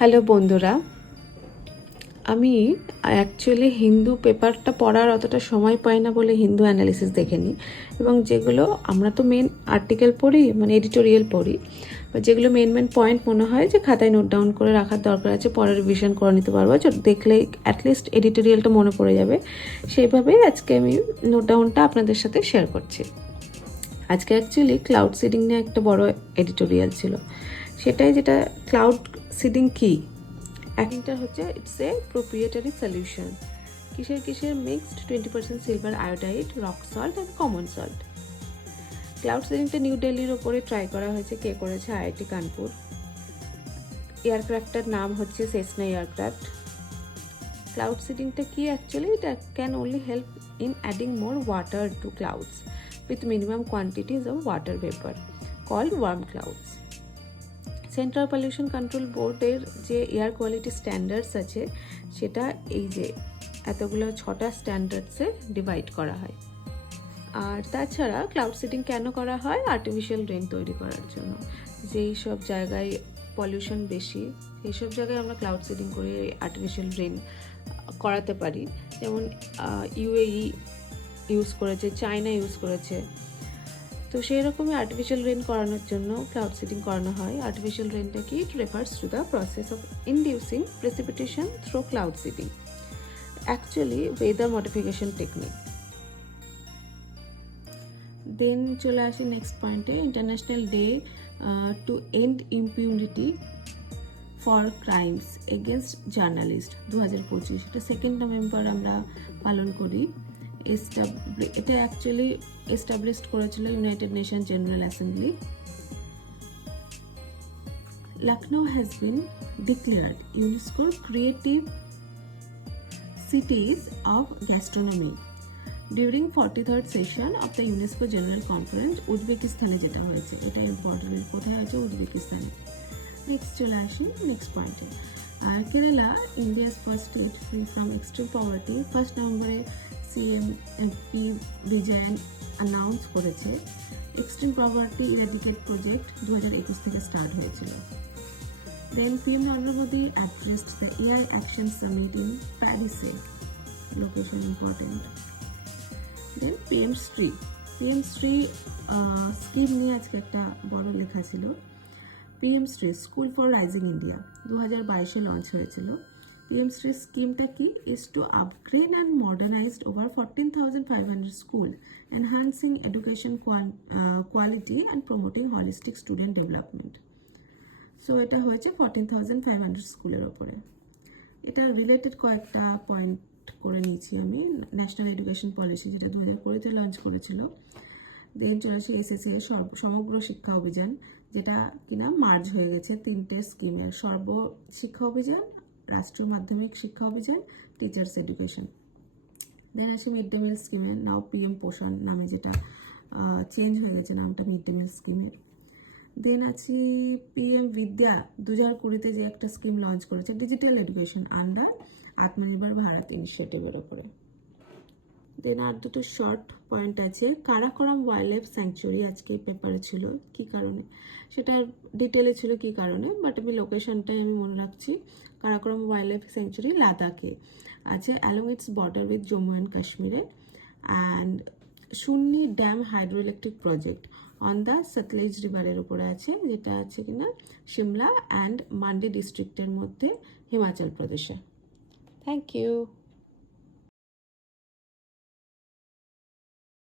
Hello বন্ধুরা, আমি actually Hindu পেপারটা পড়ার অতটা সময় পাই না বলে হিন্দু অ্যানালিসিস দেখে নিই। এবং যেগুলো আমরা তো মেন আর্টিকেল পড়ি, মানে এডিটোরিয়াল পড়ি, বা যেগুলো মেন মেন পয়েন্ট মনে হয় যে খাতায় নোট ডাউন করে রাখার দরকার আছে, পরে রিভিশন করে নিতে পারবো, দেখলেই অ্যাটলিস্ট এডিটোরিয়ালটা মনে পড়ে যাবে, সেইভাবেই আজকে আমি নোট ডাউনটা আপনাদের সাথে শেয়ার করছি। আজকে অ্যাকচুয়ালি ক্লাউড সিডিং নিয়ে একটা বড় এডিটোরিয়াল ছিল। সেটাই, যেটা ক্লাউড সিডিং কী, একটা হচ্ছে ইটস এ প্রোপ্রিয়েটারি সলিউশন। কিসের কিসের mixed 20% silver iodide, rock salt and common salt. Cloud সিডিংটা নিউ দিল্লির ওপরে ট্রাই করা হয়েছে। কে করেছে? আইআইটি কানপুর। এয়ারক্রাফটটার নাম হচ্ছে সেসনা এয়ারক্রাফট। ক্লাউড সিডিংটা কি অ্যাকচুয়ালি? এটা can only help in adding more water to clouds with minimum quantities of water vapor called warm clouds. Central pollution control বোর্ডের যে এয়ার কোয়ালিটি স্ট্যান্ডার্ডস আছে, সেটা এই যে এতগুলো 6টা স্ট্যান্ডার্ডসে ডিভাইড করা হয়। আর তাছাড়া ক্লাউড সিডিং কেন করা হয়? আর্টিফিশিয়াল রেন তৈরি করার জন্য। যেই সব জায়গায় পলিউশন বেশি, সেই সব জায়গায় আমরা ক্লাউড সিডিং করে আর্টিফিশিয়াল রেন করাতে পারি। যেমন ইউএই ইউজ করেছে, চায়না ইউজ করেছে। তো সেই রকমই আর্টিফিশিয়াল রেন করানোর জন্য ক্লাউড সিডিং করানো হয়। আর্টিফিশিয়াল রেনটা কি? It refers to the process of inducing precipitation through cloud seeding, actually weather modification technique. Then চলে আসি নেক্সট পয়েন্টে, international day to end impunity for crimes against journalist 2025। এটা 2 নভেম্বর আমরা পালন করি। এটা অ্যাকচুয়ালি এস্টাবলিশড করেছিল United Nation General Assembly. Lucknow has been declared ইউনেস্কোর creative cities of gastronomy during 43rd session of the UNESCO General Conference, উজবেকিস্তানে যেটা হয়েছে। এটা ইম্পর্টেন্ট। কোথায় হয়েছে? উজবেকিস্তানে। নেক্সট চলে আসি নেক্সট পয়েন্টে। আর Kerala, India's first state free from extreme poverty, 1 নভেম্বরে সিএম পি বিজয়ন অ্যানাউন্স করেছে। এক্সট্রিম পভার্টি ইরাডিকেট প্রজেক্ট 2021 থেকে স্টার্ট হয়েছিল। Then PM Narendra Modi addressed the AI action summit in প্যারিসে, location important. Then PM Shri scheme নিয়ে আজকে একটা বড় লেখা ছিল। PM Shri school for rising India 2022-এ লঞ্চ হয়েছিল। পিএম শ্রী স্কিমটা কি? Is to upgrade and modernized over 14,500 school, enhancing education quality and promoting holistic student development. So এটা হয়েছে 14,500 স্কুলের ওপরে। এটা রিলেটেড কয়েকটা পয়েন্ট করে নিয়েছি আমি। ন্যাশনাল এডুকেশন পলিসি, যেটা 2020-তে লঞ্চ করেছিল। দেন চলে আসি এসএসসি এর সমগ্র শিক্ষা অভিযান, যেটা কিনা মার্জ হয়ে গেছে 3টে স্কিমের, সর্ব শিক্ষা অভিযান, রাষ্ট্রীয় মাধ্যমিক শিক্ষা অভিযান, টিচার্স এডুকেশন। দেন আসি মিড ডে মিল স্কিমের, নাও পিএম পোষণ নামে, যেটা চেঞ্জ হয়ে গেছে নামটা মিড ডে মিল স্কিমের। দেন আছি পিএম বিদ্যা 2020-তে যে একটা স্কিম লঞ্চ করেছে, ডিজিটাল এডুকেশন আন্ডার আত্মনির্ভর ভারত ইনিশিয়েটিভের ওপরে। দেন আর দুটো শর্ট পয়েন্ট আছে। কারাকোরাম ওয়াইল্ড লাইফ স্যাংচুয়ারি আজকে পেপারে ছিল, কি কারণে সেটা ডিটেলে ছিল কি কারণে, বাট আমি লোকেশনটাই আমি মনে রাখছি। কারাকোরাম ওয়াইল্ড লাইফ স্যাংচুয়ারি লাদাখে আছে, along its border with Jammu and কাশ্মীরে। And Sunni dam hydro electric project on the Sutlej রিভারের উপরে আছে, যেটা আছে কিনা সিমলা অ্যান্ড মান্ডি ডিস্ট্রিক্টের মধ্যে, হিমাচল প্রদেশে। Thank you.